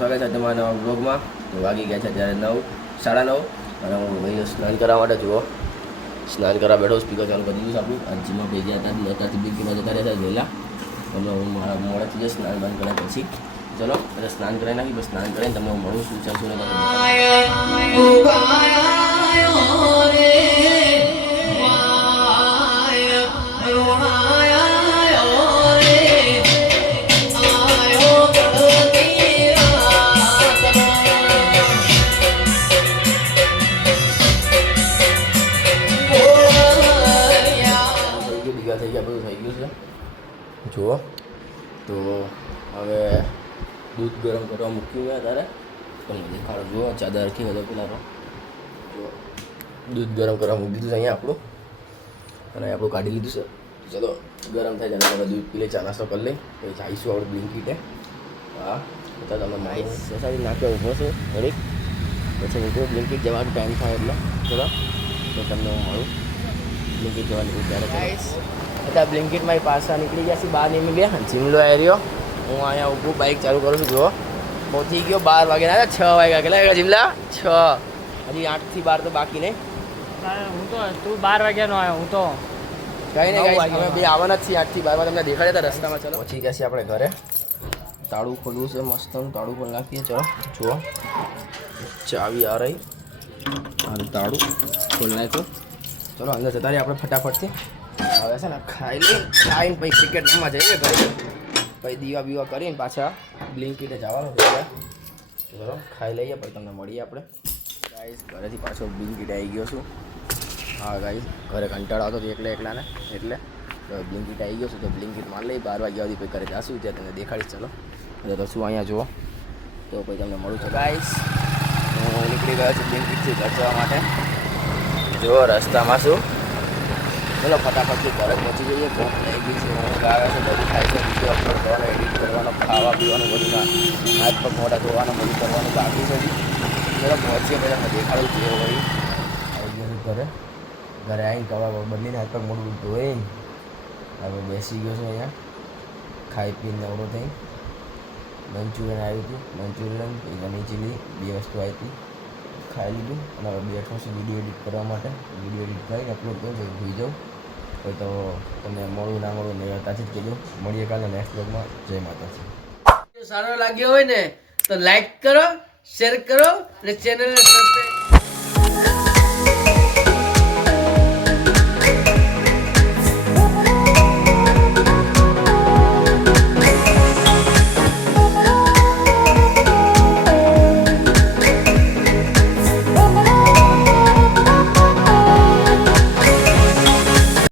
સ્વાગત છે તમારા બ્લોગમાં. તો વાગી ગયા છે ત્યારે 9, 9:30 અને હું ભાઈ સ્નાન કરવા માટે જુઓ સ્નાન કરવા બેઠો. સ્પીકર ચાલુ કરી દીધું આપણું. આ જીમમાં ભેગા હતા અત્યારથી બીકીમાં જતા રહ્યા હતા વહેલા. તમને હું મારા મોડેથી જ સ્નાન બંધ કર્યા પછી ચલો એટલે સ્નાન કરી નાખી. બસ સ્નાન કરીને તમને હું મળું છું. ચાલશું થઈ ગયા બધું થઈ ગયું છે જુઓ. તો હવે દૂધ ગરમ કરવા મૂક્યું ગયા તારે તમને દેખાડો. જુઓ ચાદર રાખી હતો પેલા જુઓ દૂધ ગરમ કરવા મૂકી દીધું છે અહીંયા આપણું અને આપણું કાઢી લીધું છે. ચલો ગરમ થાય ત્યારે આપણે દૂધ પી લે, ચા નાસ્તો કરી લઈ પછી જઈશું આપણે બ્લિંકિટે. હા તો તમે નાઈસ સોસાયટી નાખ્યો ઊભો છું ઘડીક પછી નીકળ્યો બ્લિંકિટ જવાનો ટાઈમ થાય એટલે ચલો તો તમને હું મળું બ્લિંકિટ જવા નીકળું ત્યારે. બધા બ્લિંકિટમાં પાછા નીકળી ગયા છે બહાર નીકળી ગયા જીમલો એરિયો. હું અહીંયા ઊભું બાઇક ચાલુ કરું છું. જુઓ પહોંચી ગયો 12 વાગ્યા 6 વાગ્યા કેટલા વાગ્યા જીમલા 6 હજી 8 થી 12 તો બાકી નહીં. હું તો તું 12 વાગ્યાનો આવ્યો. હું તો કઈ નહીં અમે બે આવવાના જ છીએ 8 થી 12 તમને દેખાડ્યા હતા રસ્તામાં. ચલો પહોંચી ગયા છીએ આપણે ઘરે. તાળું ખોલવું છે મસ્તનું તાળું ખોલી નાખીએ. ચલો જુઓ ચાવી આ રહી અને તાળું ખોલી નાખ્યું. ચલો અંદર જતા રહીએ આપણે ફટાફટથી. હવે છે ને ખાઈને પછી ક્રિકેટ રમવા જઈએ ઘરે. પછી દીવા બીવા કરીને પાછા બ્લિંકિટે જવાનું છે. ચલો ખાઈ લઈએ પછી તમને મળીએ આપણે. ગાઈસ ઘરેથી પાછો બ્લિંકિટ આવી ગયો છું. હા ગાઈસ ઘરે કંટાળો આવતો હતો એકલાને એટલે બ્લિંકિટ આવી ગયો છું. તો બ્લિંકિટ માર લઈ 12 વાગ્યા સુધી પછી ઘરે જાશું ત્યાં તમને દેખાડીશ. ચલો એટલે તો શું અહીંયા જુઓ તો પછી તમને મળું છું. ગાઈસ હું નીકળી ગયો છું બ્લિંકિટથી ઘર જવા માટે. જુઓ રસ્તામાં શું ચલો ફટાફટથી ઘરે પહોંચી જઈએ. ભૂખ થઈ ગઈ છે, ઊંઘ આવે છે, બધું થાય છે. વિડીયો અપલોડ કરવાનો, એડિટ કરવાનો, ખાવા પીવાનું બધું હાથ પગ મોઢા ધોવાનું બધું કરવાનું બાકી છે. ચલો પહોંચીએ પહેલાં મેં દેખાડું જે હોય આવી ગયો છું ઘરે. ઘરે આવીને કવા બદલીને હાથ પગ મોઢું ધોઈને હવે બેસી ગયો છું અહીંયા ખાઈ પીને નવરો થઈ. મંચુરિયન આવ્યું હતું, મંચુરિયન પની ચીલી 2 વસ્તુ આવી હતી, ખાઈ લીધું અને હવે બેઠો છું વિડીયો એડિટ કરવા માટે. વિડીયો એડિટ કરીને અપલોડ કરું છું ભૂલી જાઉં કોઈ તો તમને મળું ના મળું નહીં તાથી જ કહેજો. મળીએ કાલે નેક્સ્ટ બ્લોગમાં. જય માતાજી. સારો લાગ્યો હોય ને તો લાઈક કરો, શેર કરો અને ચેનલને સબસ્ક્રાઈબ